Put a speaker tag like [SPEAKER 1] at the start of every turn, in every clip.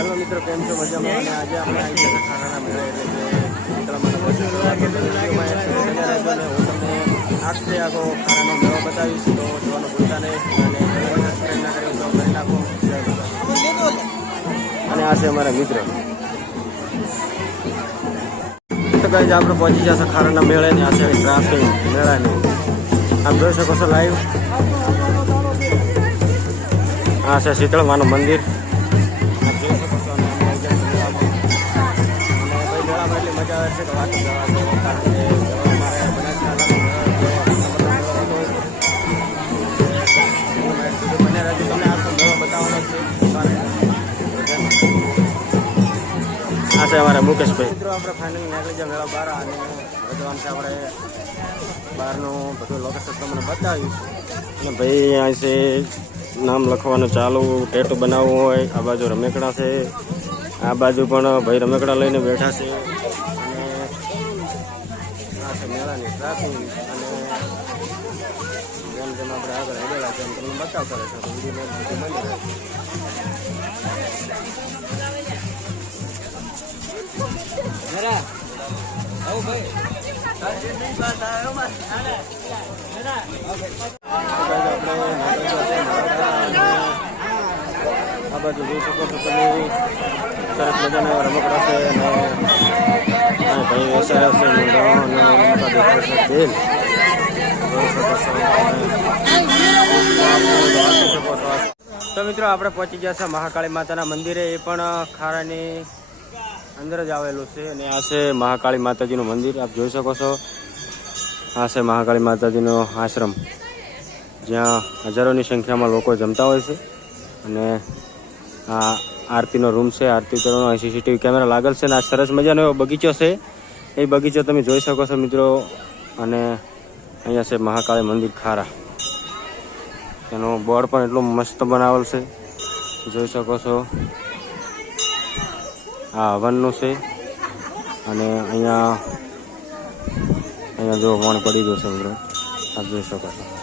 [SPEAKER 1] Hello મિત્રો, કેમ છો? મજામાં? અને આજે આપણે આવી ગયા ખાનાના મેળા એટલે હું તમને આખે આખો ખાનાનો મેળો બતાવીશ. તો જોવાનું ભૂલતા નહીં. અને સબસ્ક્રાઈબ ના કર્યું તો કરી. નાખો અને આ છે અમારા મિત્ર. તો કઈ આપણે પહોંચી જશે ખારાના મેળે ને આ છે ટ્રાફિક મેળાની. આપ જોઈ શકો છો લાઈવ આ છે શીતળમાનું મંદિર. જોઈ શકો છો અને અમે આવી ગયા અને ભાઈ મેળામાં એટલી મજા આવે છે કે વાત જ જવા દો. કારણ કે અમારે બનાસકાંઠાનો મેળો. તમને આખો બતાવવાનો છે આ છે અમારા મુકેશભાઈ મિત્રો આપણે ફાઇનલ નીકળી ગયા મેળા બહાર અને છે આપણે બહારનું બધું લોકેશન તમને બતાવ્યું અને ભાઈ અહીં છે નામ લખવાનું ચાલુ, ટેટુ બનાવવું હોય, આ બાજુ રમેકડા છે. આ બાજુ પણ ભાઈ રમેકડા લઈને બેઠા છે. આપણે છે રહે આ જોઈ શકો છો તમે. સરસ મજાના રમકડા છે અને ભાઈ વેચાયા છે. મૂંગા અને રમકડા તો મિત્રો આપણે પહોંચી ગયા છે મહાકાળી માતાના મંદિરે. એ પણ ખારાની અંદર જ આવેલું છે અને આ છે મહાકાળી માતાજીનું મંદિર. આપ જોઈ શકો છો. આ છે મહાકાળી માતાજીનો આશ્રમ. જ્યાં હજારોની સંખ્યામાં લોકો જમતા હોય છે અને આ આરતીનો રૂમ છે, આરતી કરવાનો. સીસીટીવી કેમેરા લાગેલ છે અને આ સરસ મજાનો એવો બગીચો છે. એ બગીચો તમે જોઈ શકો છો મિત્રો. અને અહીંયા છે મહાકાળી મંદિર ખારા. એનો બોર્ડ પણ એટલું મસ્ત બનાવેલ છે. જોઈ શકો છો. આ હવનનું છે. અને અહીંયા અહીંયા જો વણ પડી ગયો છે મિત્રો. આપ જોઈ શકો છો.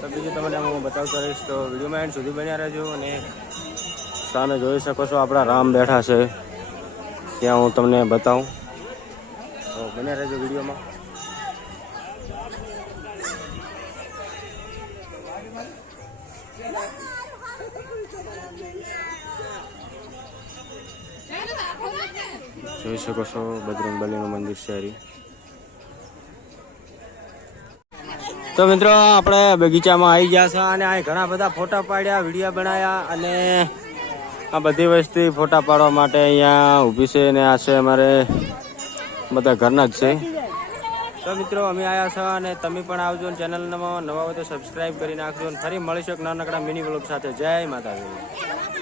[SPEAKER 1] તો બીજું તમને હું બતાવતો રહીશ તો વિડીયોમાં એન્ડ સુધી બન્યા રહેજો અને સામે જોઈ શકો છો આપણા રામ બેઠા છે. ત્યાં હું તમને બતાવું. તો બન્યા રહેજો વિડીયોમાં. જોઈ શકો છો બજરંગ બલીનું મંદિર છે તો મિત્રો, આપણે બગીચામાં આવી ગયા છે અને અહીં ઘણા બધા ફોટા પાડ્યા, વીડિયો બનાવ્યા અને આ બધી વસ્તુ ફોટા પાડવા માટે અહીંયા ઊભી છે અને આ છે અમારે બધા ઘરના જ છે. તો મિત્રો, અમે આવ્યા છો અને તમે પણ આવજો ચેનલમાં નવા હોય તો સબસ્ક્રાઈબ કરી નાખજો ફરી મળીશું એક નાનકડા મિની બ્લોગ સાથે. જય માતાજી.